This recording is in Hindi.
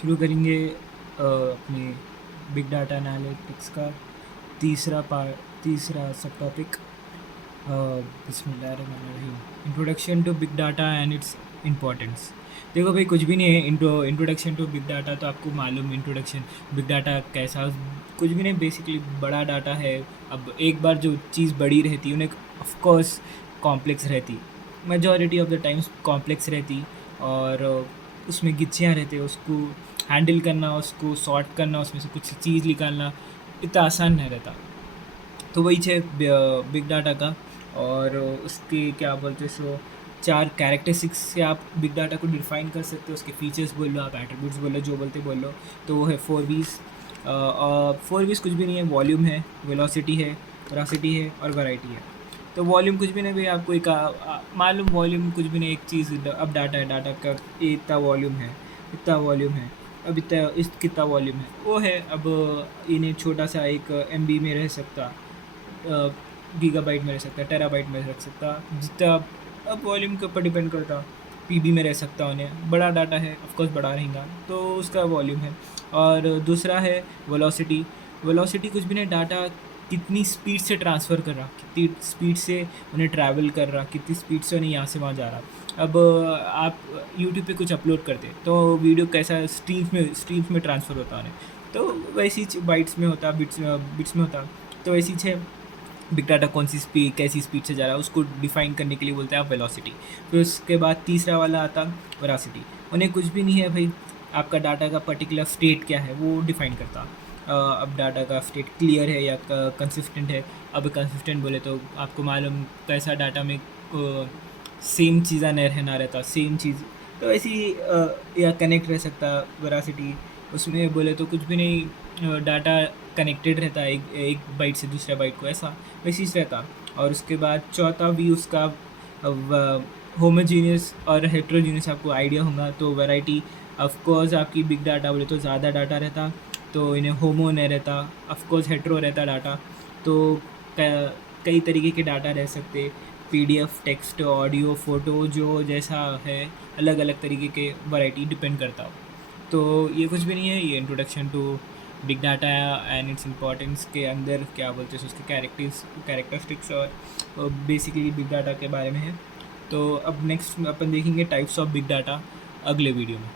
शुरू करेंगे अपने बिग डाटा एनालिटिक्स का तीसरा सब टॉपिक। बिस्मिल्लाहिर्रहमानिर्रहीम। Introduction to big data and its importance. देखो भाई, कुछ भी नहीं है। इंट्रोडक्शन टू बिग डाटा तो आपको मालूम, इंट्रोडक्शन बिग डाटा कैसा, कुछ भी नहीं। बेसिकली बड़ा डाटा है। अब एक बार जो चीज़ बड़ी रहती है उन्हें ऑफकोर्स कॉम्प्लेक्स रहती, majority of the times complex रहती, और उसमें गिच्चियाँ रहते, उसको हैंडल करना, उसको सॉर्ट करना, उसमें से कुछ चीज़ निकालना इतना आसान नहीं रहता। तो वही है बिग डाटा का। और उसके क्या बोलते सो 4 कैरेक्टरिस्टिक्स से आप बिग डाटा को डिफाइन कर सकते हो। उसके फीचर्स बोल लो, आप एट्रीब्यूट्स बोल लो, जो बोलते बोल लो। तो वो है 4 V's। 4 V's कुछ भी नहीं है। वॉल्यूम है, वेलोसिटी है, वेरासिटी है और वैरायटी है। तो वॉल्यूम कुछ भी नहीं भाई, आपको एक मालूम, वॉल्यूम कुछ भी नहीं, एक चीज़। अब डाटा है, डाटा का इतना वॉल्यूम है, इतना वॉल्यूम है। अब इतना इस कितना वॉल्यूम है वो है। अब इन्हें छोटा सा एक MB में रह सकता, गीगाबाइट में रह सकता, टेराबाइट में रख सकता, जितना अब वॉल्यूम के ऊपर डिपेंड करता। PB में रह सकता उन्हें। बड़ा डाटा है ऑफकोर्स बड़ा रहेगा तो उसका वॉल्यूम है। और दूसरा है वेलोसिटी। वेलोसिटी कुछ भी नहीं, डाटा कितनी स्पीड से ट्रांसफ़र कर रहा, कितनी स्पीड से उन्हें ट्रैवल कर रहा, कितनी स्पीड से उन्हें यहाँ से वहाँ जा रहा। अब आप यूट्यूब पे कुछ अपलोड करते तो वीडियो कैसा स्ट्रीम्स में ट्रांसफ़र होता उन्हें, तो वैसी बाइट्स में होता, बिट्स में होता। तो वैसी है बिग डाटा कौन सी स्पीड, कैसी स्पीड से जा रहा है, उसको डिफाइन करने के लिए बोलते हैं आप वेलोसिटी। फिर उसके बाद तीसरा वाला आता वेरासिटी। उन्हें कुछ भी नहीं है भाई, आपका डाटा का पर्टिकुलर स्टेट क्या है वो डिफाइन करता। अब डाटा का स्टेट क्लियर है या कंसिस्टेंट है। अब कंसिस्टेंट बोले तो आपको मालूम कैसा डाटा में सेम चीज़ा नहीं रहना रहता, सेम चीज़ तो ऐसी या कनेक्ट रह सकता। वेरासिटी उसमें बोले तो कुछ भी नहीं, डाटा कनेक्टेड रहता है एक बाइट से दूसरे बाइट को, ऐसा वैसे ही रहता। और उसके बाद चौथा भी उसका होमोजीनियस और हेट्रोजीनियस आपको आइडिया होगा। तो वैरायटी ऑफकोर्स आपकी बिग डाटा बोले तो ज़्यादा डाटा रहता तो इन्हें होमो नहीं रहता, ऑफकोर्स हेट्रो रहता डाटा। तो कई तरीके के डाटा रह सकते, PDF, टेक्स्ट, ऑडियो, फ़ोटो, जो जैसा है अलग अलग तरीके के वैरायटी डिपेंड करता हो। तो ये कुछ भी नहीं है, ये introduction to big data and its importance के अंदर क्या बोलते हैं उसके कैरेक्टरिस्टिक्स और बेसिकली बिग डाटा के बारे में है। तो अब नेक्स्ट अपन देखेंगे टाइप्स ऑफ बिग डाटा अगले वीडियो में।